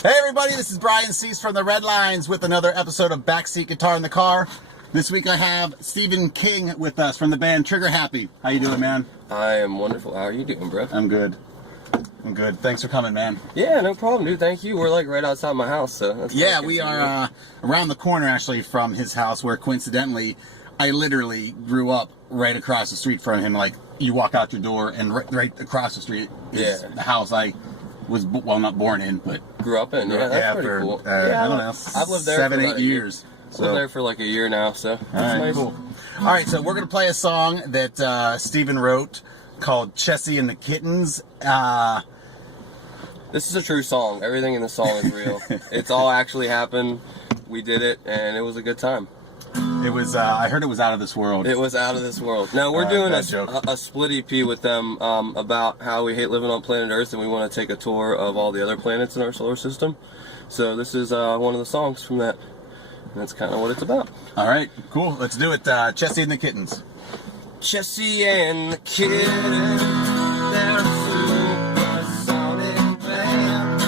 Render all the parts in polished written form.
Hey everybody, this is Brian Cease from the Red Lines with another episode of Backseat Guitar in the Car. This week I have Stephen King with us from the band Trigger Happy. How you doing, man? I am wonderful. How are you doing, bro? I'm good. I'm good. Thanks for coming, man. Yeah, no problem, dude. Thank you. We're like right outside my house, so that's yeah, we are around the corner actually from his house, where coincidentally I literally grew up right across the street from him. Like, you walk out your door and right across the street is the house I was, well, not born in, but grew up in. Yeah, that's pretty cool. Yeah, I don't know. I've lived there 7-8 years. So. Lived there for like a year now, so that's nice. Cool. All right, so we're gonna play a song that Stephen wrote called "Chessie and the Kittens." This is a true song. Everything in the song is real. It's all actually happened. We did it, and it was a good time. It was. I heard it was out of this world. It was out of this world. Now we're doing a split EP with them about how we hate living on planet Earth, and we want to take a tour of all the other planets in our solar system. So this is one of the songs from that. And that's kind of what it's about. All right, cool. Let's do it. Chessie and the Kittens. Chessie and the Kittens, they're a supersonic band.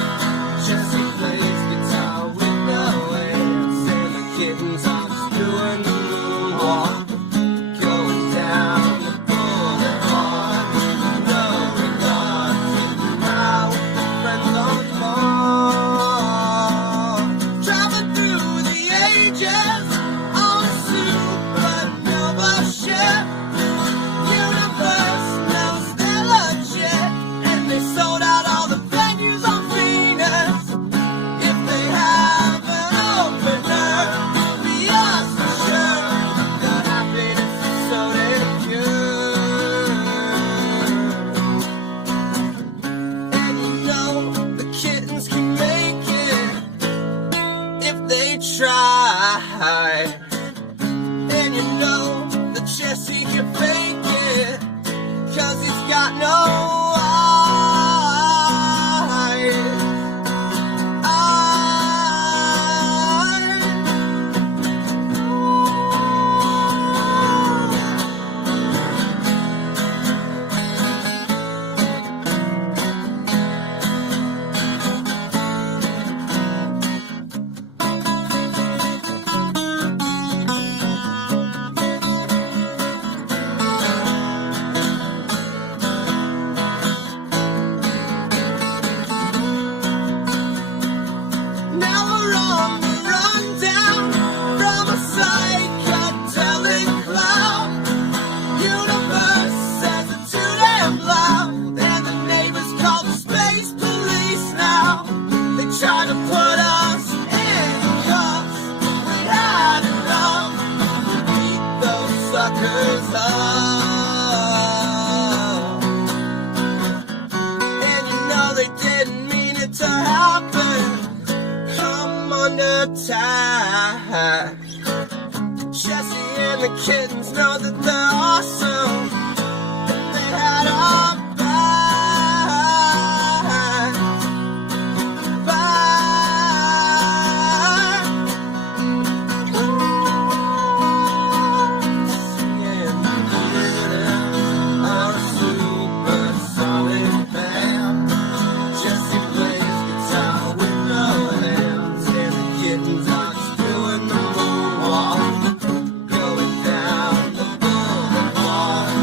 Chessie plays guitar with no hands, and the kittens are just doing the moonwalk, going down the boulevard. No regard to how the friends on the lawn, traveling through the ages on a supernova ship. Universe knows they're legit, and they sold out all the venues on Venus. If they have an opener, be us for sure. The happiness is so damn pure. And you know the kittens can make it if they try. And you know that Chessie can fake it, 'cause he's got no attack. Chessie and the kittens know that they're awesome, and they had our back. Chessie and the kittens are a supersonic band. Chessie plays guitar with no hands, and the kittens are just doing the moonwalk, going down the boulevard.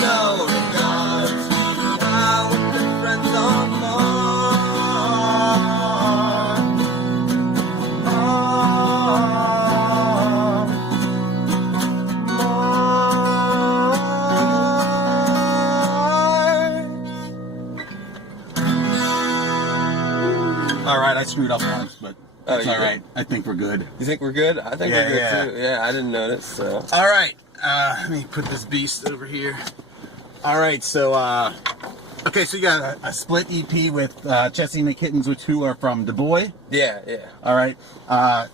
No regards now with the friends on Mars. All right, I screwed up once, but that's all right. Good? I think we're good. You think we're good? I think we're good too. Yeah, I didn't notice. So. All right, let me put this beast over here. All right, so okay, so you got a split EP with Chessie and the Kittens, which who are from Du Bois. Yeah. All right.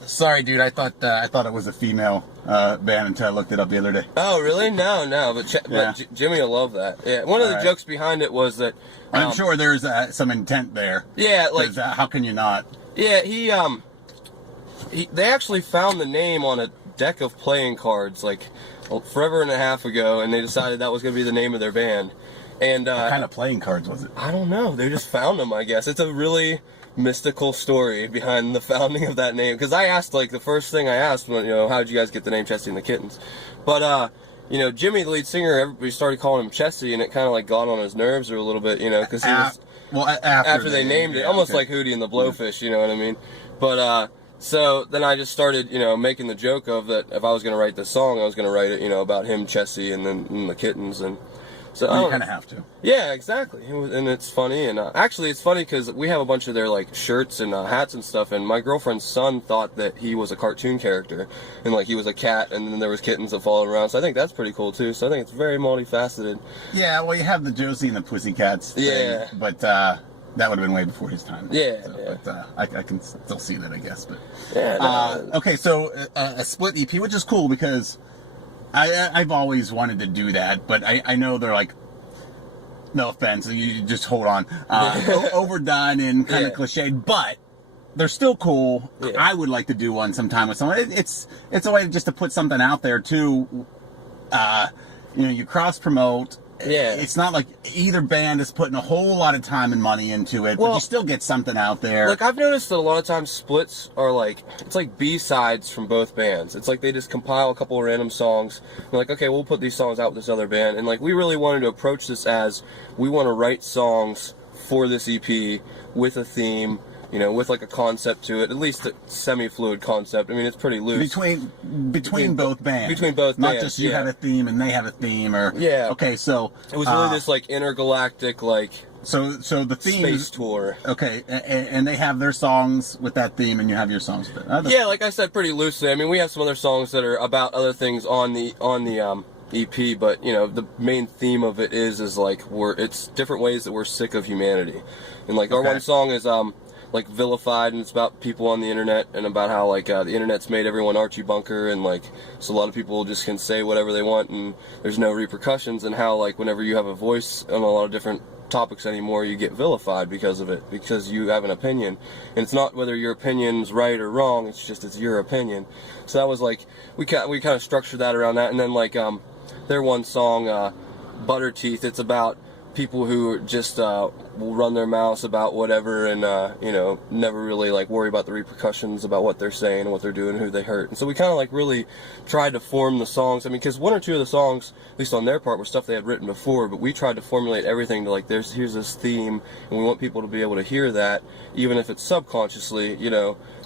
Sorry, dude. I thought it was a female band until I looked it up the other day. Oh, really? No. But Jimmy will love that. Yeah. One of the jokes behind it was that I'm sure there's some intent there. Yeah, like how can you not? Yeah, they actually found the name on a deck of playing cards like forever and a half ago, and they decided that was going to be the name of their band. And what kind of playing cards was it? I don't know. They just found them, I guess. It's a really mystical story behind the founding of that name. Because I asked, like, the first thing I asked, when, how did you guys get the name Chessie and the Kittens? But, Jimmy, the lead singer, everybody started calling him Chessie, and it kind of, like, got on his nerves a little bit, because he was... Well, after they named it, almost like Hootie and the Blowfish, you know what I mean? But, so then I just started, making the joke of that if I was going to write this song, I was going to write it, about him, Chessie, and then the Kittens, and so you kind of have to. Yeah, exactly. And it's funny, and actually it's funny because we have a bunch of their like shirts and hats and stuff, and my girlfriend's son thought that he was a cartoon character, and like he was a cat, and then there was kittens that followed around. So I think that's pretty cool too. So I think it's very multifaceted. Yeah, well, you have the Josie and the Pussycats thing, yeah, but that would have been way before his time. Yeah, so, yeah. But I can still see that, I guess. But yeah. No, okay, so a split EP, which is cool because I've always wanted to do that, but I know they're like, no offense, you just hold on, overdone and kind of cliched, but they're still cool. Yeah. I would like to do one sometime with someone. It's a way just to put something out there too. You cross promote. Yeah. It's not like either band is putting a whole lot of time and money into it, but you still get something out there. Like, I've noticed that a lot of times splits are like, it's like B-sides from both bands. It's like they just compile a couple of random songs. They're like, okay, we'll put these songs out with this other band. And like, we really wanted to approach this as, we want to write songs for this EP with a theme, with like a concept to it, at least a semi-fluid concept. I mean, it's pretty loose. Between both bands. Between both Not bands, just you have a theme and they have a theme, or... Yeah. Okay, so... It was really this, like, intergalactic, like... So the theme... Space tour. Okay, and they have their songs with that theme, and you have your songs with it. Yeah, like I said, pretty loosely. I mean, we have some other songs that are about other things on the EP, but, the main theme of it is like, it's different ways that we're sick of humanity. And, like, our one song is, like, vilified, and it's about people on the internet, and about how, like, the internet's made everyone Archie Bunker, and, like, so a lot of people just can say whatever they want, and there's no repercussions, and how, like, whenever you have a voice on a lot of different topics anymore, you get vilified because of it, because you have an opinion, and it's not whether your opinion's right or wrong, it's your opinion. So that was, like, we kind of structured that around that, and then, like, their one song, Butter Teeth, it's about people who just will run their mouths about whatever, and never really like worry about the repercussions about what they're saying and what they're doing and who they hurt. And so we kind of like really tried to form the songs. I mean, because one or two of the songs, at least on their part, were stuff they had written before, but we tried to formulate everything to like, here's this theme, and we want people to be able to hear that, even if it's subconsciously,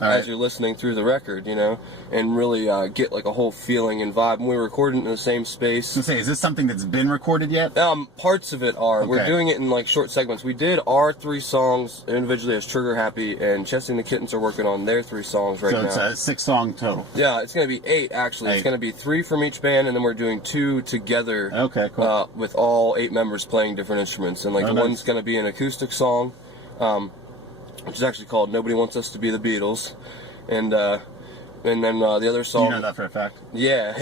as you're listening through the record, and really get like a whole feeling and vibe. And we were recording in the same space. Is this something that's been recorded yet? Parts of it are. Okay. We're doing it in like short segments. We did our 3 songs individually as Trigger Happy, and Chessie and the Kittens are working on their 3 songs right now. So it's a 6-song total. Yeah, it's going to be 8 actually. 8. It's going to be 3 from each band, and then we're doing 2 together. Okay, cool. With all 8 members playing different instruments, and like one's going to be an acoustic song, which is actually called "Nobody Wants Us to Be the Beatles," and then the other song. You know that for a fact. Yeah,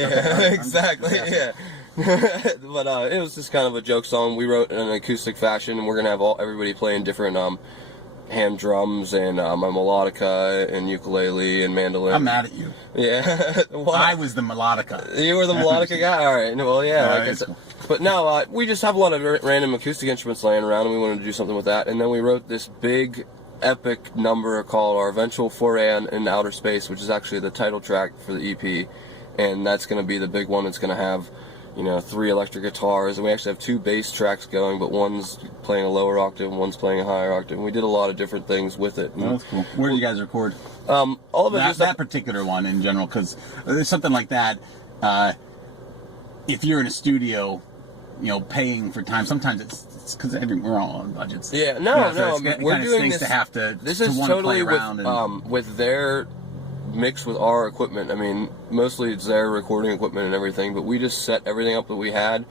exactly. Yeah. But it was just kind of a joke song we wrote in an acoustic fashion, and we're gonna have everybody playing different hand drums and my melodica and ukulele and mandolin. I'm mad at you. Yeah. I was the melodica. You were the melodica guy? Alright, well yeah, like I said. Cool. But no, we just have a lot of random acoustic instruments laying around, and we wanted to do something with that, and then we wrote this big epic number called Our Eventual Foray in Outer Space, which is actually the title track for the EP, and that's going to be the big one. It's going to have 3 electric guitars, and we actually have 2 bass tracks going, but one's playing a lower octave and one's playing a higher octave, and we did a lot of different things with it. Oh, that's cool. Where do you guys record? All of it. That particular one in general, because there's something like that, if you're in a studio, paying for time, sometimes it's because we're all on budgets. Yeah, no, we're doing this. This is totally with their mixed with our equipment. I mean, mostly it's their recording equipment and everything, but we just set everything up that we had.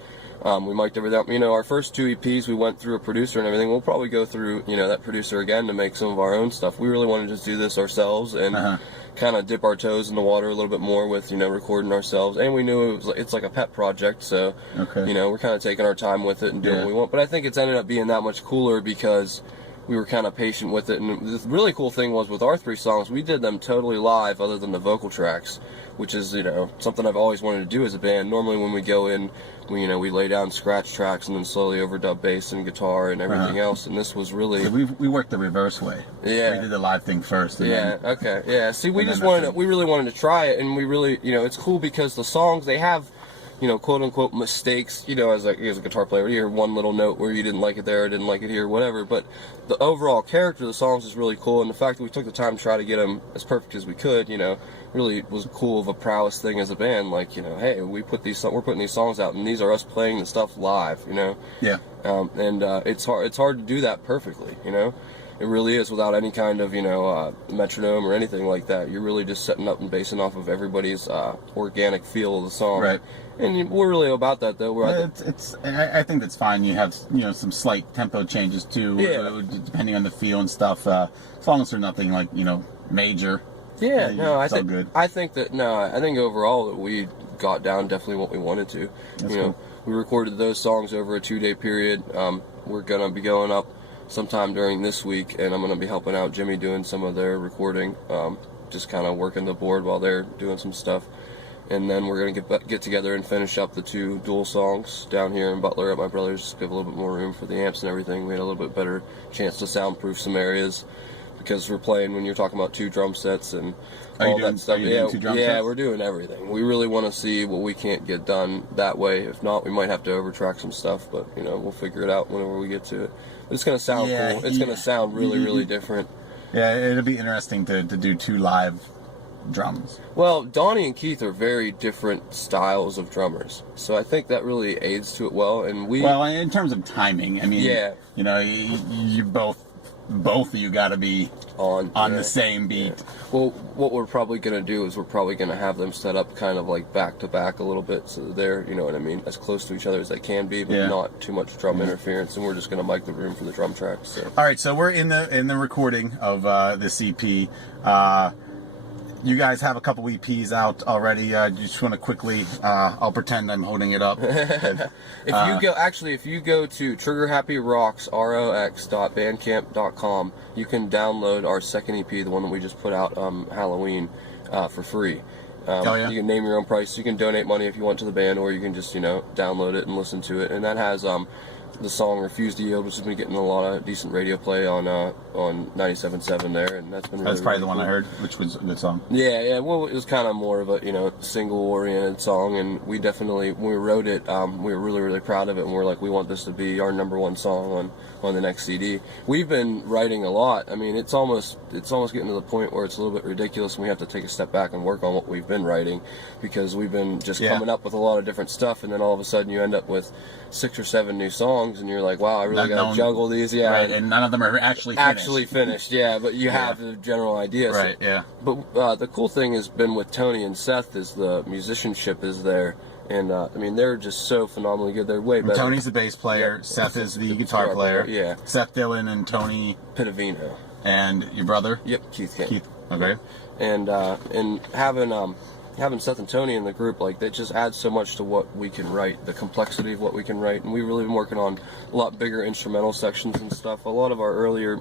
We mic'd everything up. Our first 2 EPs, we went through a producer and everything. We'll probably go through, that producer again to make some of our own stuff. We really want to just do this ourselves and kind of dip our toes in the water a little bit more with, recording ourselves. And we knew it's like a pet project, so, we're kind of taking our time with it and doing what we want. But I think it's ended up being that much cooler because we were kind of patient with it. And the really cool thing was with our 3 songs, we did them totally live other than the vocal tracks, which is, something I've always wanted to do as a band. Normally when we go in, we lay down scratch tracks and then slowly overdub bass and guitar and everything else. And this was really... So we worked the reverse way. Yeah. We did the live thing first. And yeah, then, okay. Yeah, see, we really wanted to try it, and we really, it's cool because the songs, they have, quote-unquote mistakes, as a guitar player. You hear one little note where you didn't like it there, didn't like it here, whatever. But the overall character of the songs is really cool, and the fact that we took the time to try to get them as perfect as we could, really was cool of a prowess thing as a band. Like, hey, we're putting these songs out, and these are us playing the stuff live, Yeah. It's hard to do that perfectly, It really is, without any kind of, metronome or anything like that. You're really just setting up and basing off of everybody's organic feel of the song. Right. And we're really about that, though. I think that's fine. You have, some slight tempo changes too, depending on the feel and stuff. As long as there's nothing like, major. Yeah, I think overall that we got down definitely what we wanted to. That's cool. We recorded those songs over a 2-day period. We're gonna be going up sometime during this week, and I'm gonna be helping out Jimmy doing some of their recording, just kind of working the board while they're doing some stuff. And then we're gonna get together and finish up the 2 dual songs down here in Butler at my brother's. Just give a little bit more room for the amps and everything. We had a little bit better chance to soundproof some areas, because we're playing, when you're talking about 2 drum sets and all that stuff. Doing 2 drum sets? We're doing everything. We really want to see what we can't get done that way. If not, we might have to overtrack some stuff, but we'll figure it out whenever we get to it. But it's gonna sound cool. It's gonna sound really, really different. Yeah, it'll be interesting to do 2 live drums. Well, Donnie and Keith are very different styles of drummers, so I think that really aids to it well. And well, in terms of timing, I mean, you both of you got to be on the same beat. Yeah. Well, what we're probably going to do is we're probably going to have them set up kind of like back to back a little bit, so that they're, as close to each other as they can be, but not too much drum interference. And we're just going to mic the room for the drum tracks. So. All right, so we're in the recording of this EP. You guys have a couple EPs out already. Just want to quickly, I'll pretend I'm holding it up. If you go to triggerhappyrocks.bandcamp.com, you can download our second EP, the one that we just put out Halloween, for free. You can name your own price. You can donate money if you want to the band, or you can just download it and listen to it. And that has the song "Refuse to Yield," which has been getting a lot of decent radio play on 97.7 there, and that's been really, that's probably really the one cool. I heard, which was a good song. Yeah. Well, it was kind of more of a single-oriented song, and we definitely, when we wrote it, we were really, really proud of it, and we're like, we want this to be our #1 song on the next CD. We've been writing a lot. I mean, it's almost getting to the point where it's a little bit ridiculous, and we have to take a step back and work on what we've been writing, because we've been just coming up with a lot of different stuff, and then all of a sudden you end up with 6 or 7 new songs, and you're like, wow, I really got to juggle these. Yeah, right, and none of them are actually finished. Yeah, but you have the general idea. Right. So, yeah. But the cool thing has been with Tony and Seth is the musicianship is there, and I mean, they're just so phenomenally good. They're way better. Tony's the bass player. Seth is the guitar player. Yeah. Seth Dillon and Tony Pitavino. And your brother? Yep, Keith. Okay. And having Seth and Tony in the group, like, that just adds so much to what we can write, the complexity of what we can write. And we've really been working on a lot bigger instrumental sections and stuff. A lot of our earlier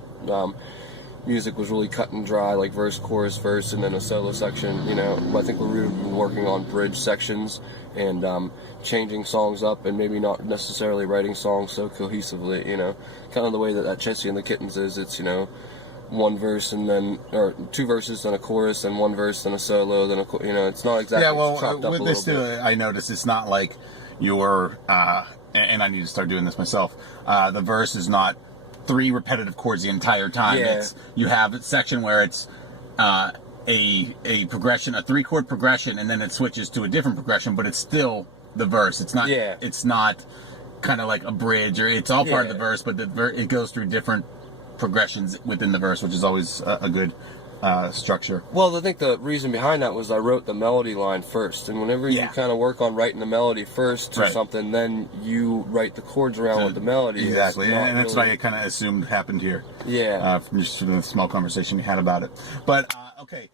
music was really cut and dry, like verse, chorus, verse, and then a solo section. I think we've really been working on bridge sections and changing songs up, and maybe not necessarily writing songs so cohesively. Kind of the way that Chessie and the Kittens is. It's one verse and then, or 2 verses then a chorus, and 1 verse then a solo, then it's not exactly. Yeah, well, chopped up with this too, I noticed it's not like your and I need to start doing this myself. The verse is not 3 repetitive chords the entire time. Yeah. You have a section where it's a progression, a 3-chord progression, and then it switches to a different progression, but it's still the verse. It's not. Yeah. It's not kind of like a bridge, or it's all part of the verse, but it goes through different progressions within the verse, which is always a good structure. Well, I think the reason behind that was I wrote the melody line first, and whenever you kind of work on writing the melody first or something, then you write the chords around with the melody. Exactly, and that's what I kind of assumed happened here. Yeah. From just the small conversation we had about it. But okay,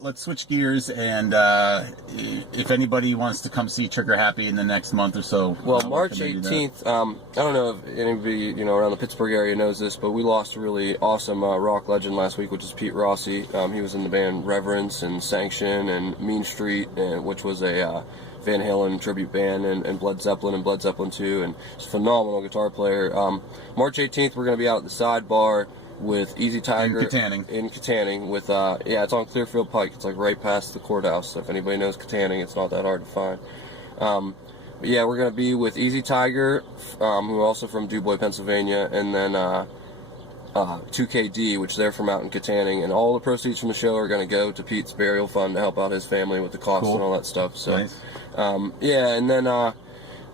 let's switch gears, and if anybody wants to come see Trigger Happy in the next month or so. Well, March 18th, I don't know if anybody, around the Pittsburgh area knows this, but we lost a really awesome rock legend last week, which is Pete Rossi. He was in the band Reverence and Sanction and Mean Street, which was a Van Halen tribute band, and Led Zeppelin and Led Zeppelin 2, and he's a phenomenal guitar player. March 18th, we're going to be out at the Sidebar with Easy Tiger in Katanning with it's on Clearfield Pike. It's like right past the courthouse. So if anybody knows Katanning, it's not that hard to find. But yeah, we're gonna be with Easy Tiger, who are also from DuBois, Pennsylvania, and then 2KD, which they're from out in Katanning, and all the proceeds from the show are gonna go to Pete's burial fund to help out his family with the costs and all that stuff. So nice. And then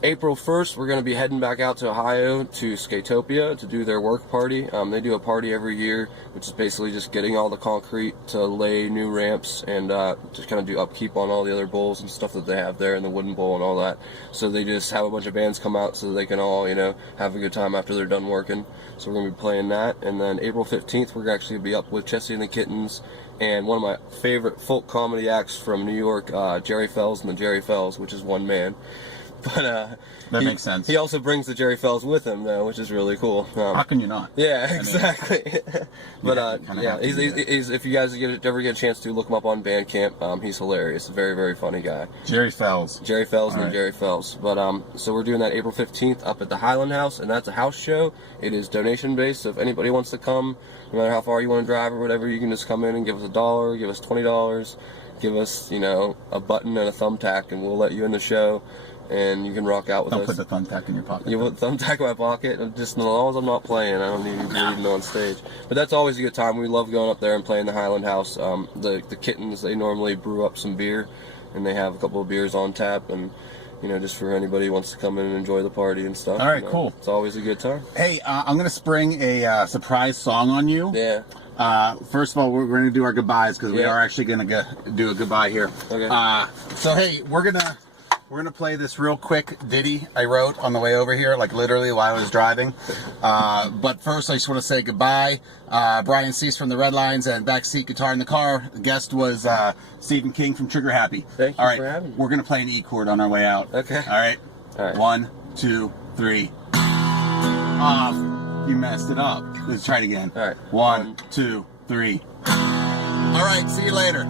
April 1st, we're going to be heading back out to Ohio to Skatopia to do their work party. They do a party every year, which is basically just getting all the concrete to lay new ramps and just kind of do upkeep on all the other bowls and stuff that they have there, and the wooden bowl and all that. So they just have a bunch of bands come out so they can all, have a good time after they're done working. So we're going to be playing that. And then April 15th, we're actually going to be up with Chessie and the Kittens and one of my favorite folk comedy acts from New York, Jerry Fells and the Jerry Fells, which is one man. But that makes sense. He also brings the Jerry Fells with him, though, which is really cool. How can you not? Yeah, exactly. But he's if you guys ever get a chance to look him up on Bandcamp, he's hilarious. A very, very funny guy. Jerry Fells. Jerry Fells and Jerry Fells. But so we're doing that April 15th up at the Highland House, and that's a house show. It is donation based, so if anybody wants to come, no matter how far you want to drive or whatever, you can just come in and give us $1, give us $20, give us a button and a thumbtack, and we'll let you in the show. And you can rock out with us. Don't put the thumbtack in your pocket. You put the thumbtack in my pocket. Just as long as I'm not playing, I don't need to be bleeding on stage. But that's always a good time. We love going up there and playing the Highland House. The Kittens, they normally brew up some beer, and they have a couple of beers on tap, and just for anybody who wants to come in and enjoy the party and stuff. All right, cool. It's always a good time. Hey, I'm gonna spring a surprise song on you. Yeah. First of all, we're going to do our goodbyes because we are actually going to do a goodbye here. Okay. So hey, we're gonna play this real quick ditty I wrote on the way over here, like literally while I was driving. But first, I just want to say goodbye. Brian Cease from the Red Lines and Backseat Guitar in the Car. The guest was Stephen King from Trigger Happy. Thank you for having me. We're gonna play an E chord on our way out. Okay. All right. 1, 2, 3. You messed it up. Let's try it again. All right. 1, 2, 3. All right. See you later.